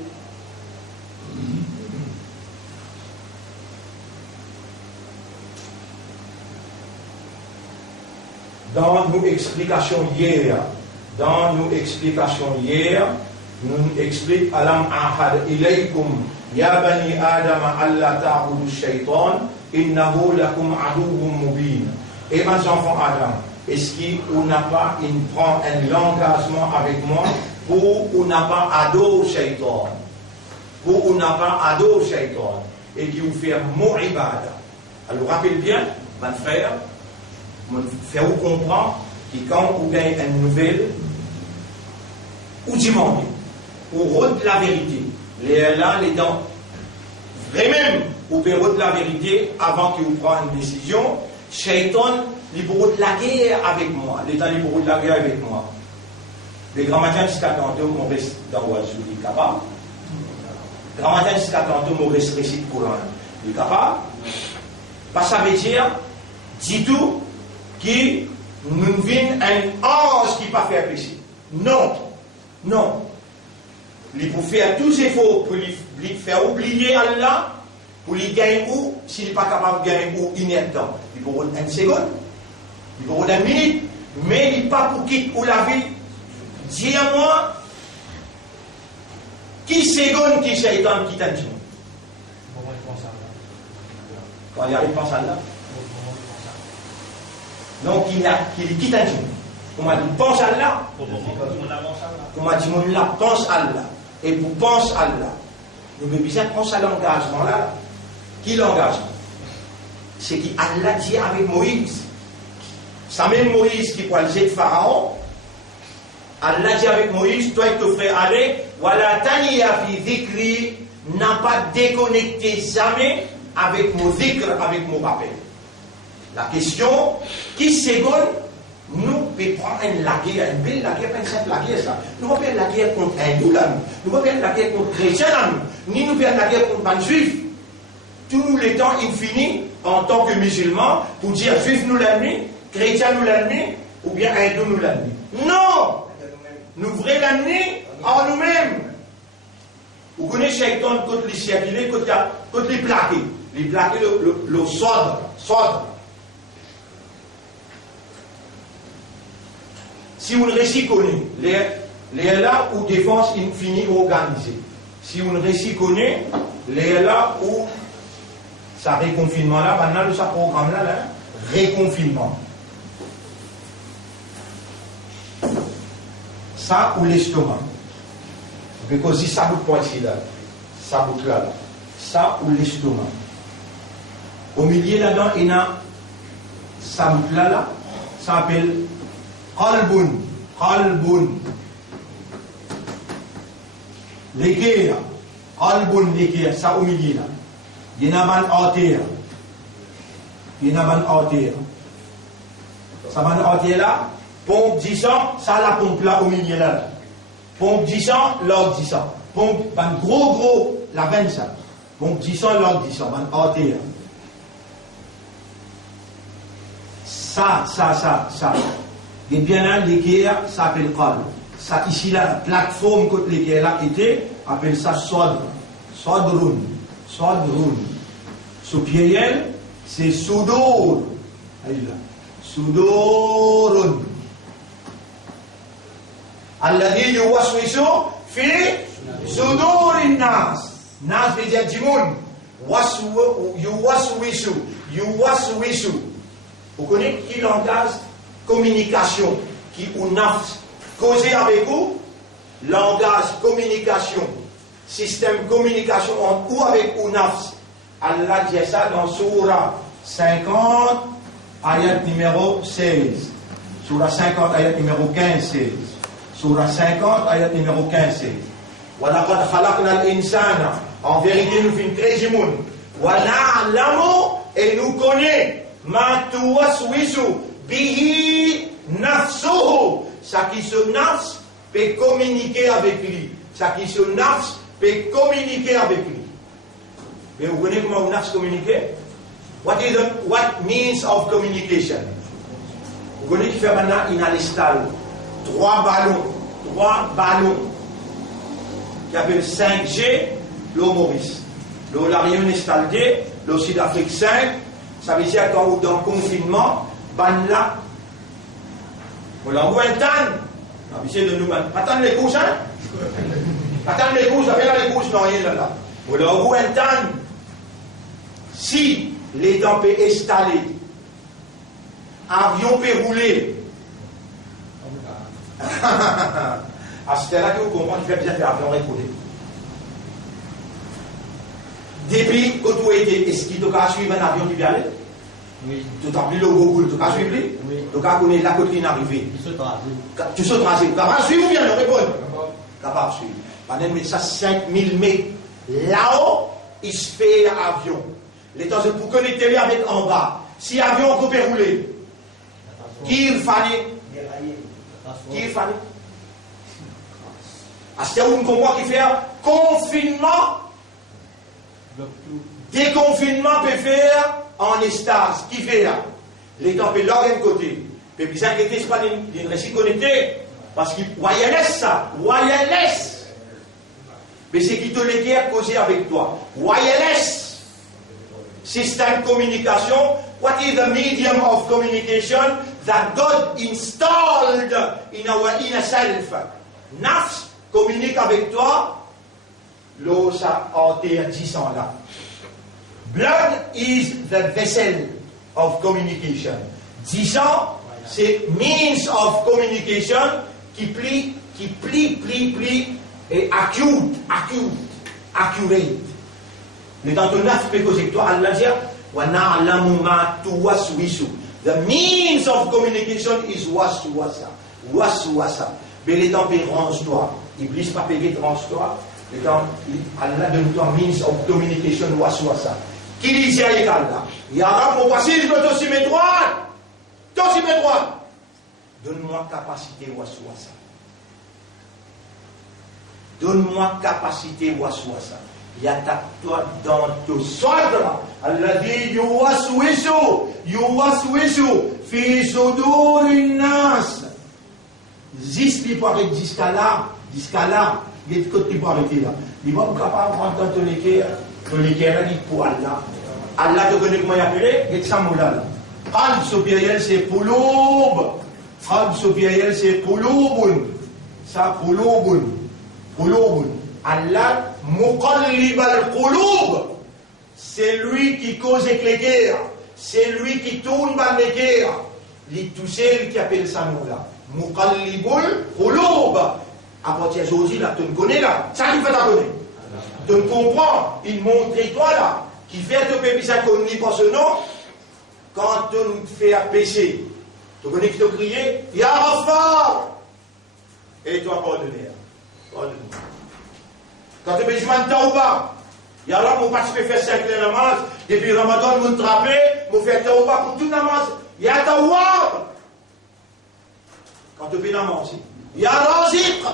dans nos explications hier, nous explique Alam ahad ilaykum ya bani Adam alla ta'budu shaytan innahu lakum aduwwun mubin. Et mes enfants Adam, est-ce qu'on n'a pas prend un engagement avec moi pour qu'on n'a pas adorer shaytan, et qui vous fait mon ibada. Alors rappelez bien, mon frère, faire vous comprendre que quand vous gagnez une nouvelle, ou demandez, ou rôde la vérité, les dents, vraiment, vous pouvez rôde la vérité avant que vous preniez une décision. Shaitan, il peut rôde la guerre avec moi, l'État, il peut rôde la guerre avec moi. Les grands matins jusqu'à tantôt, on reste dans Oazou, il est capable. Les grands matins jusqu'à tantôt, on reste récite Coran, il est capable. Parce que ça veut dire, dis tout, que nous venons un ange qui ne pas faire péché. Non. Il faut faire tous les efforts pour lui faire oublier Allah, pour lui gagner où, s'il n'est pas capable de gagner où, il n'y a temps. Il faut rendre une seconde, il faut rendre une minute, mais il n'est pas pour quitter ou la vie. Dis-moi, qui seconde qui Shaitan qui t'a dit? Quand il arrive, pense à Allah. Donc il quitte un jour. On m'a dit, pense à Allah. On m'a dit, mon là, pense à Allah. Et pour penser à Allah, nous devons bien penser à l'engagement là. Qui l'engagement? C'est qu'Allah dit avec Moïse. Ça même Moïse qui peut aller de Pharaon. Allah dit avec Moïse, toi et ton frère, allez, voilà, taniya fi dhikri, n'a pas déconnecté jamais avec mon dhikr, avec mon rappel. La question, qui seconde, nous pouvons prendre une guerre, une belle guerre, pas une simple guerre, ça. Nous pouvons faire la guerre contre un hindou, nous pouvons faire la guerre contre chrétien, ni nous faire la guerre contre les juifs. Tous les temps infinis, en tant que musulmans, pour dire juif nous l'ennemi, chrétien nous l'ennemi, ou bien hindou nous l'ennemi. Non! Nous voulons l'ennemi en nous-mêmes. Vous connaissez Shaitan contre les circulés, contre les plaqués. Les plaqués, le sodre. Si vous ne réussissez les là où défense infinie organisée. Si vous ne réussissez les là où ça réconfinement là, maintenant ça programme là, réconfinement. Ça ou l'estomac. Parce que ça bout pas ici là, ça bout là, ça ou l'estomac. Au milieu là-dedans, il y a ça bout là, ça s'appelle qalbun. L'équerre, qalbun l'équerre, ça au milieu là. Ginaban atir. Ça va atir là. Pompe 10 ans, ça la pompe là au milieu là. Pompe 10 ans, l'ordre 10 ans. Pompe, ben gros, la veine ça. Pompe 10 ans, l'ordre 10 ans, ben atir. Ça. Et bien là, l'équerre, ça s'appelle qalb. Ça, ici, la plateforme que l'équerre là était, appelle ça sadrun. Sous pied, c'est sudur. Sudurun. Alladhi yuwaswisu fi sudurin nas. Nas veut dire du monde. Yuwaswisu. Vous connaissez qui langage communication, qui ou nafs, causer avec vous, langage communication, système communication entre ou avec ou nafs. Allah dit ça dans Surah 50, ayat numéro 16. Surah 50, ayat numéro 15-16. Surah 50, ayat numéro 15-16. وَلَقَدْ خَلَقْنَا الْإِنسَانَ. En vérité, nous finissons très du monde. وَنَعْلَمُ. Et nous connaissons. مَا تُوَسْوِسُ بِهِ نَفْسُهُ. Ça qui se nafs peut communiquer avec lui. Ça qui se nafs peut communiquer avec lui. Mais vous connaissez comment nafs communiquer? What means of communication? Vous connaissez qui fait maintenant une alistale. 3 ballons. Qui appelle 5G, l'eau Maurice. L'eau la Réunion installée, l'eau Sud-Afrique 5. Ça veut dire quand dans le confinement, ban là. On l'envoie un tan. On va essayer de nous ban. Attends les couches, hein? Attends les couches, avec les couches, non, rien là. On l'envoie un tan. Si les temps peuvent installer, avion peut rouler. À ce là que vous comprenez, il fait bien faire avion rouler. Depuis que tu étais, est-ce qu'il t'a suivi un avion qui vient aller? Oui. Tu t'as pris le Google, tu as suivi? Oui. Tu as connu la côte qui est arrivée. Tu sautes rasé. Tu as suivi ou bien? Non, réponds. Capable de suivre. Pendant ça, 5000 mètres là-haut, il se fait avion. Les temps pour connecter avec en bas. Si l'avion peut rouler, qui il fallait? À ce moment où on comprend qu'il fait confinement, déconfinement peut faire en estase. Qui fait là? Les temps peut l'autre côté. Mais puis s'inquiéter, ce n'est pas une récit connecté. Parce qu'il wireless ça. Wireless. Mais c'est qui te les guerres causer avec toi. Wireless. System communication. What is the medium of communication that God installed in our inner self? Nafs communique avec toi. L'eau, ça a été 10 ans là. Blood is the vessel of communication. 10 ans, c'est means of communication qui plie, et accurate. Mais dans ton nafs peut causer toi, Allah dit, وَنَعْلَمُ مَا تُوَسْوِسُ. The means of communication is waswasa. Mais les temps range-toi. Iblis pas payé range-toi. Les temps, Allah donne-toi means of communication waswasa. Qui dit ça est Allah? Yara, mon passé, je dois t'aussi mes droits. Donne-moi capacité waswasa. Yatak-toi dans ton sadra. Alladhi yuwaswisu fi sudurin nas. Zisli pour arrêter jusqu'à là. Il y a des côtés pour arrêter là. Il va pas capable de prendre ton équerre là, dit pour Allah. Allah te connaît comment il appelé? Il y a que ça là. Qalb supérieur c'est pulub. C'est pulubun. Ça pulubun. Allah muqallib al-qulub. C'est lui qui cause avec les guerres. C'est lui qui tourne dans les guerres. Les toussés qui appellent ça nous là. Muqallibul qulub. À partir d'aujourd'hui là, tu me connais là. Ça qui fait la connaître. Tu me comprends. Il montre toi là. Qui fait te péper ça qu'on n'y pas ce nom. Quand tu nous fais pécher. Tu connais qui t'a crié? Ya Rafar! Et toi, pardonner. Pardonner. Quand tu fais du taouba, ya Allah, mon participe faire 5 namaz, depuis Ramadan, mon trapé, mon fait taouba pour tout namaz. Ya Tawwab! Quand tu fais namaz, ya Raziq!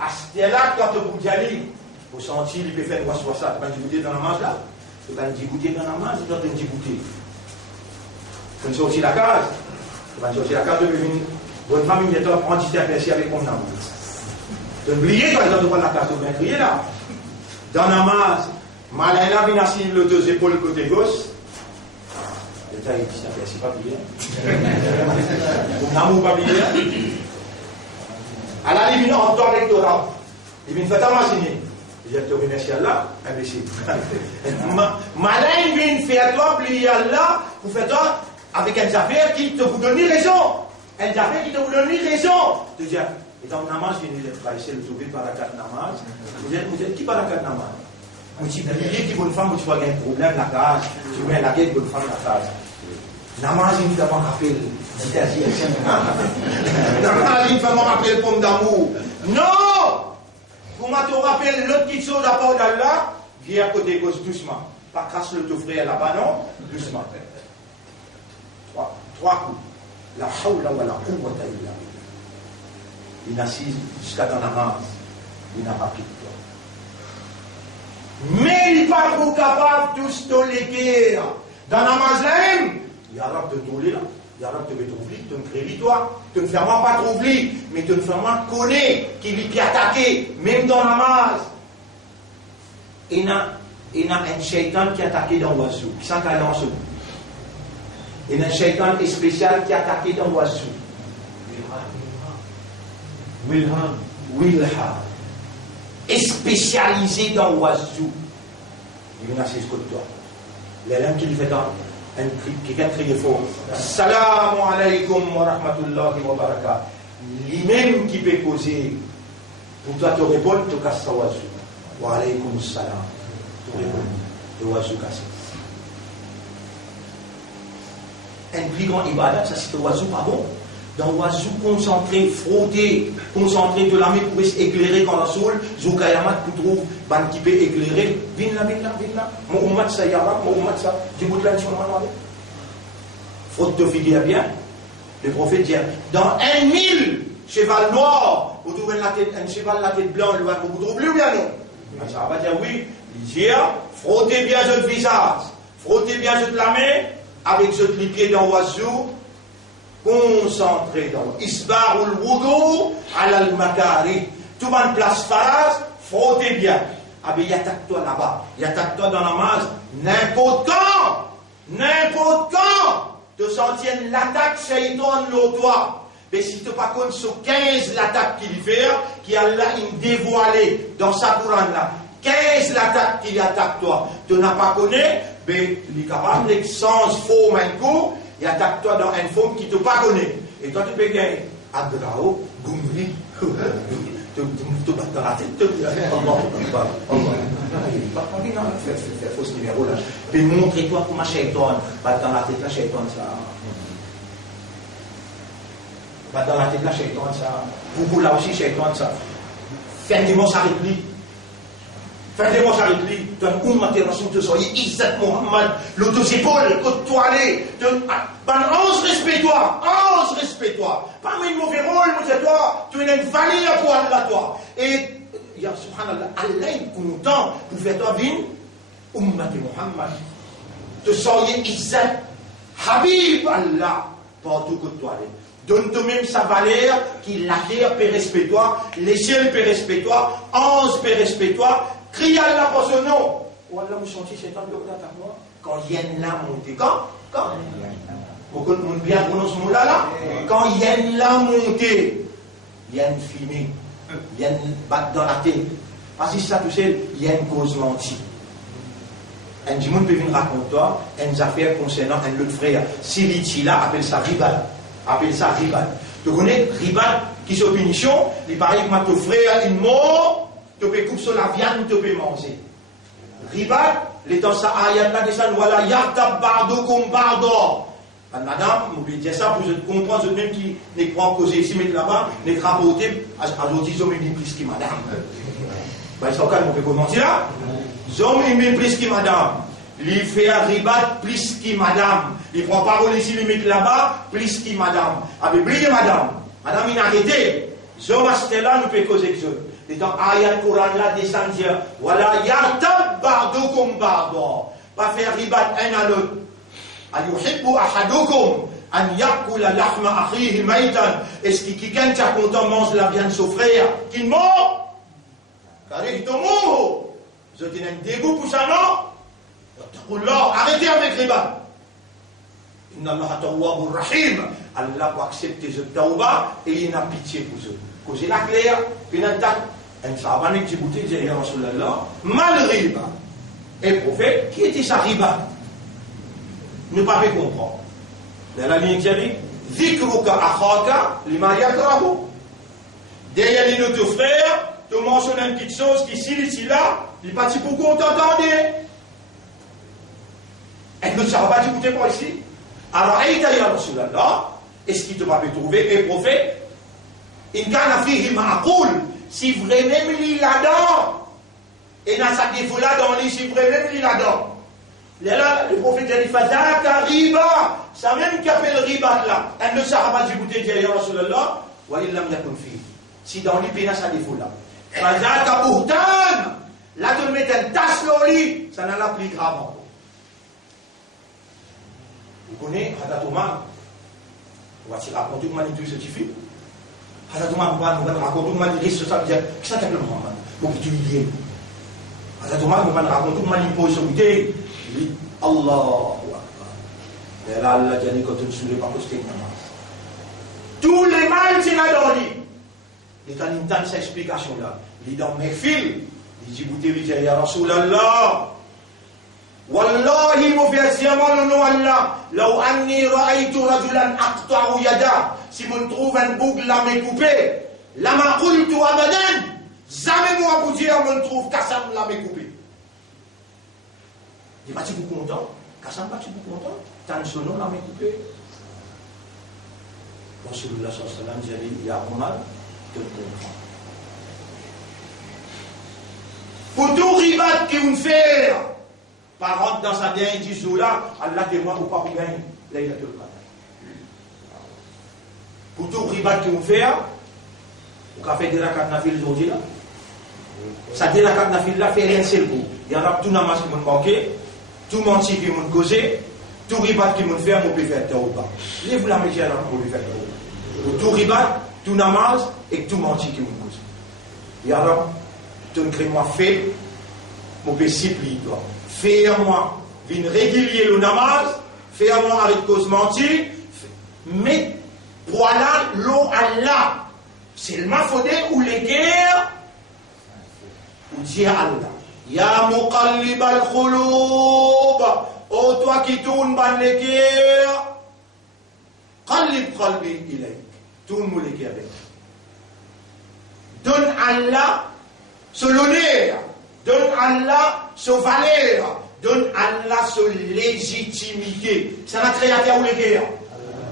À ce là quand tu vas aller, vous sentez, il peut faire une waswasa, tu vas goûter dans la manche là, tu vas goûter dans la manche, tu vas goûter. Tu vas sortir la case, tu vas sortir la case, tu vas venir, bonne famille, tu vas prendre un petit aperçu avec mon amour. Tu vas oublier quand tu vas prendre la case, tu vas crier là. Dans la manche, Malaïla vient assis les deux épaules côté gauche. Tu as dit, ça aperçu pas plié. Mon amour pas plié. Alors, il vient en temps électoral. Il vient faire ta machine. Je te remercie Allah, imbécile. Malin, il vient faire toi, oublier Allah, vous faites toi avec une affaire qui te vous donne raison. Une affaire qui te vous donne raison. Tu dis, et dans le namaz, je viens de essayer de trouver par la carte namaz. Vous êtes qui par la carte namaz? Vous dites, qui vous femme, vous avez un problème, la case. Tu mets la guette, vous femme, la case. Namaz, il faut rappeler. Namaz, il faut rappeler le pomme d'amour. Non! Pour moi, tu rappelles l'autre petite chose à part d'Allah, viens à côté gauche doucement. Pas crasse le frère là-bas, non? Doucement. Trois coups. La hawla wa la quwwata illa billah. Il assise jusqu'à ton namaz. Il n'a pas pris de toi. Mais il n'est pas trop capable de tous tolérer. Dans la namaz là, il y a l'ordre de tolérer là. Il y a l'ordre de trouver, de me créer toi. Tu ne fais pas trouver, mais tu ne fais pas connaître qu'il est attaqué, même dans la namaz. Il y a un shaitan qui est attaqué dans l'oiseau, qui s'en calme en dessous. Il y a un shaitan spécial qui est attaqué dans l'oiseau. Wilham. Et spécialisé dans l'oiseau. Il vient assis côté toi. L'élève qui lui fait dans un cri, quelqu'un crie fort. Assalamu alaikum wa rahmatullahi wa barakatuh. Lui-même qui peut causer, pour toi te répondre, tu casses l'oiseau. Wa alaikum salam. Tu réponds, l'oiseau cassé. Un plus grand ibadat, ça c'est l'oiseau, pardon. Dans l'oiseau concentré, frotté, concentré de la main pour éclairer quand la soul, Zoukayamat pour trouver, ban qui peut éclairer, viens là. Mon ummat ça yama, mon ummat ça, du bout de la nation, frotte de figuier bien. Le prophète dit, dans 1000 cheval noir, vous trouvez un cheval la tête blanche, vous trouvez ou bien non? Ça va dire oui, il dit, frottez bien votre visage, frottez bien votre la main, avec votre pied dans l'oiseau, concentré dans Isbarul Wudu al Makari. Tout le monde place face, frottez bien. Ah bien, attaque-toi là-bas, attaque-toi dans la masse, n'importe quand, te sentir l'attaque shaitan l'autre toi. Mais si tu n'as pas compte sur 15 l'attaque qu'il fait, qui a là dévoilé dans sa couronne là, 15 l'attaque qu'il attaque toi, tu n'as pas connu, mais il est capable de sens faux maintenant. Il attaque-toi dans une forme qui ne te pas connaît. Et toi, tu peux gagner. Adrao, Goumri, tu bats dans la tête. Fais fausse numéro là. Puis montre-toi comment shaitan bat dans la tête, la shaitan ça. Bat dans la tête, la shaitan ça. Beaucoup là aussi, shaitan ça. Fais un dimanche avec lui. Fais des mots avec lui, donne une matériation de soyez Izzat Mohammed, l'autre épaules, côte toilée, ban 11 respect-toi, parmi le mauvais rôle, toi, tu es une valeur pour Allah, toi. Et, ya subhanallah, Allah est content pour faire toi vivre, Ummat Mohammed, te soyez Izzat, Habib Allah, partout côte toilée. Donne toi-même sa valeur, qui l'acquiert, peut respect-toi, l'échelle peut respect-toi, 11 peut respect-toi, crie à Allah pour son nom. Ou Allah vous sentez c'est un peu d'attaque moi. Quand il y a la montée, quand beaucoup de monde bien prononce ce mot-là là. Quand il y a la montée, il y a une fumée, il y a une batte dans la tête. Parce que ça tout seul, il y a une cause mentie. Un monde peut venir raconter toi une affaire concernant un autre frère. Si là appelle ça rival. Tu connais rival qui est punition, il paraît que ton frère est mort. Tu peux couper sur la viande, tu peux manger. Ribat, les temps ça ayat là descend voilà yartab ba'dukum ba'da. Madame, vous pouvez dire ça pour comprendre, même qui n'est pas causé ici, mais là-bas, n'est pas rapporté à l'autre, ils ont mis plus que madame. Ben, ça, on peut commencer là. Ils ont mis plus que madame. Il fait un ribat plus que madame. Il prend parole ici, il met là-bas, plus que madame. Avec oublié madame. Madame, il a arrêté. Ils ont acheté là, nous pouvons causer que ça. Et dans l'ayat Coran là, descend dire, voilà, yartab ba'dukum ba'da. Pas faire ribat un à l'autre. أيحب أحدكم أن يأكل لحم أخيه ميتا. Est-ce que quelqu'un qui a content mange la viande de son frère qui mort? Car il te mort. Vous avez un dégoût pour ça, non? Arrêtez avec les balles. Inna Allah tawwabur rahim. Allah va accepter ce tawba et il a pitié pour eux. Quand c'est la claire, puis un tac, un sahabanik qui boutait, dit Ya Rasulallah, mal riba. Et prophète, qui était sa riba? Ne pas comprendre. Dans la ligne qui dit Zikruka akhaka lima yakrahu. Derrière les notre frère, tu mentionnes une petite chose qui ici là, il pas si beaucoup on t'entendait. Et ne sera pas écouté par ici. Alors, Aïta ya Rasulallah, est-ce qu'il te va trouver et prophète? In kana fihi ma'qul, si vraiment il est là-dedans, et dans sa défaut là dans lui, si vraiment il est là-dedans. Là, le prophète a dit Fazaka riba, ça même qui appelle riba là, elle ne sera pas écouter Ya Rasulallah, wa illam yakun fi. Si dans lui, pénas sa défaut là. Fazaka buhtan, là tu le mets un tasse dans lui, ça n'en a plus grave encore. Vous connaissez Hadatouma? On va se raconter comment il se suffit. Hadatouma, on va raconter comment il risque ça, dire que ça t'appelle Mohamed, pour que tu y es. Hadatouma, on va raconter comment il pose son idée. Allahu Akbar. Et là, Allah dit quand tu ne pas posté tous les mal, c'est là dans lui. Et quand il entend cette explication-là, il est dans mes fils. Il dit, écoutez, il dit, Ya Rasulallah, Wallahi, moufiasiyama le nom Allah, law anni ra'aytu rajulan aqta'u yada, si on trouve un boucle là, m'est coupé, lama qultu abadan, jamais moi pour dire, on trouve Kassam là, m'est coupé. Il va-t-il vous content? Kassam va-t-il vous content? Tant son nom là, m'est coupé. Rasulullah sallallahu alayhi wa sallam dit, Ya Omar, te comprends. Pour tout ribat qui vous fait, par contre, dans sa dernière 10 jours là, Allah témoin ou pas pour gagner. Là, il a tout le cas. Pour tout ribat qui vous fait, vous avez fait des rakats nafil aujourd'hui là. Ça des rakats nafil là, fait rien seul coup. Il y a tout namas qui m'ont manqué, tout menti qui m'ont causé, tout ribat qui m'ont fait, on peut faire tawba. Lève la métier là pour lui faire tawba. Pour tout ribat, tout namas et tout menti qui m'ont causé. Il y a tout moi fait, mon possible toi. Fais-moi, viens régulier le namaz, fais-moi avec cause mentir, mais voilà l'eau Allah. C'est le mafodé ou les guerres, ou dit Allah. Ya muqallib al-khulub, oh toi qui tournes dans les guerres, qallib qalbi ilayk, tourne-nous les guerres avec. Donne Allah ce l'honneur, donne Allah ce valeur, donne Allah ce légitimité. Ça n'a créateur ou les guerres,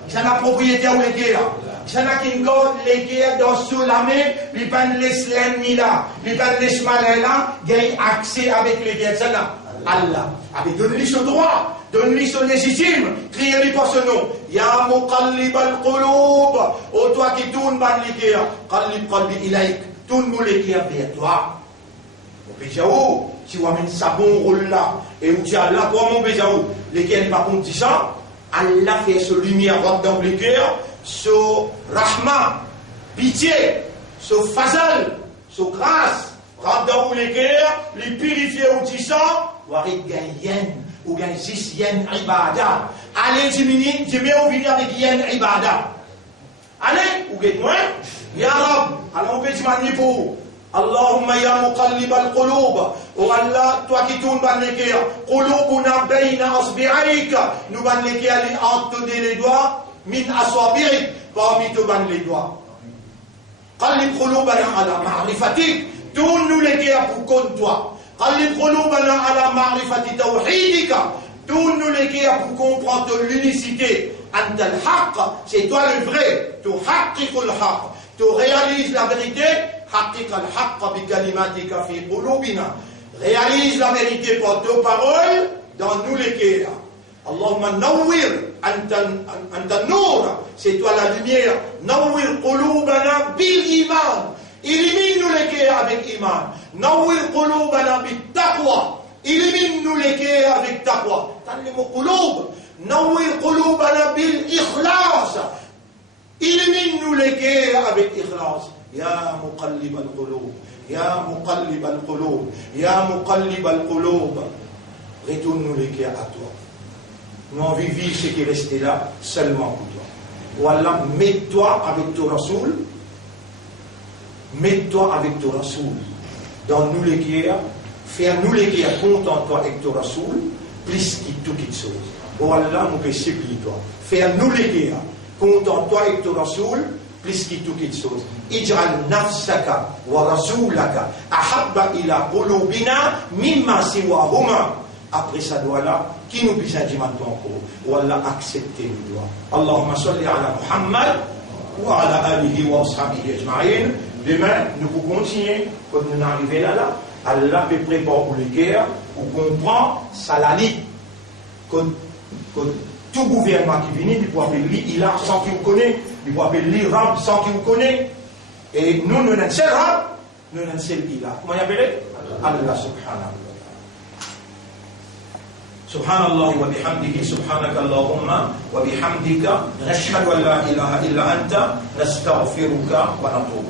ça n'a propriétaire ou les guerres, ça n'a qu'une garde les guerres dans sous la main, lui pas laisse l'ennemi là, lui pas laisse malin là, gagne accès avec les guerres. Ça n'a Allah. Avec donne-lui ce droit, donne-lui ce légitime, criez-lui par ce nom. Ya muqallib al-qulub, oh toi qui tournes dans les guerres, qallib qalbi ilayk. Tourne-nous les guerres vers toi. Mon Béjaou, si vous avez un sabon rôle là, et vous dites Allah, pour mon Béjaou, les guerres n'est pas contre ça, Allah fait ce lumière dans les guerres, ce rahma, pitié, ce fazal, ce grâce, rentre dans les guerres, les purifier ou disant, ou arrêter gagner ou gagner 6 yen ibada. Allez, diminuer, ou venir avec yen ibada. Allez, ou guette-moi. Ya Rab, alors on peut dire pour Allahumma ya muqallib al-qulub, oh Allah, toi qui tournes dans les cœurs, qulubuna bayna asbi'aika, nous dans les cœurs entre les doigts, min aswabi'ik, parmi tous dans les doigts. Qallib qulubana ala ma'rifatik, tourne-nous les cœurs pour contre toi. قلب قلوبنا على معرفة توحيدك. Tourne-nous les cœurs pour comprendre l'unicité. أنت الحق, c'est toi le vrai. تحقق الحق, tu réalises la vérité. حقق الحق بكلماتك في قلوبنا. Réalise la vérité par tes paroles dans nous les cœurs. Allahumma nawwir, anta nour, c'est toi la lumière. Nawwir qulubana bil iman. Illumine-nous les cœurs avec iman. Nawwir qulubana bit taqwa. Illumine-nous les cœurs avec taqwa. T'as le mot qulub. Nawwir qulubana bil ikhlas. Illumine-nous les cœurs avec ikhlas. Ya muqallib al-qulub. Ya muqallib al-qulub. Ya muqallib al-qulub. Retourne-nous les cœurs à toi. Nous avons vécu ce qui est resté là seulement pour toi. Voilà, mets-toi avec ton Rasoul. Mets-toi avec ton Rasoul. Dans nous les cœurs. Fais-nous les cœurs content-toi avec ton Rasoul. Plus qu'il tout quitte chose. Voilà, nous pouvons supplier toi. Fais-nous les cœurs content-toi avec ton Rasoul. Plus qu'il tout quitte chose. Ij'al nafsaka wa rasoulaka ahabba ila qulubina mimma siwahuma. Après ça doit là, qui nous puisse dire maintenant encore, Wallah accepter le doigt. Allahumma salli ala Muhammad wa ala alihi wa ashabihi ajma'in. Demain, nous pouvons continuer, quand nous arrivons là, Allah peut préparer pour les guerres, on comprend, ça la lit. Quand tout gouvernement qui vient, il peut appeler l'Irak sans qu'il vous connaisse, il peut appeler l'Irak sans qu'il vous connaisse. Et nous, nous n'avons seul Rab, nous n'avons seul Irak. Comment il appelle? Allah subhanahu. سبحان الله وبحمده سبحانك اللهم وبحمدك نشهد أن لا إله إلا أنت نستغفرك ونتوب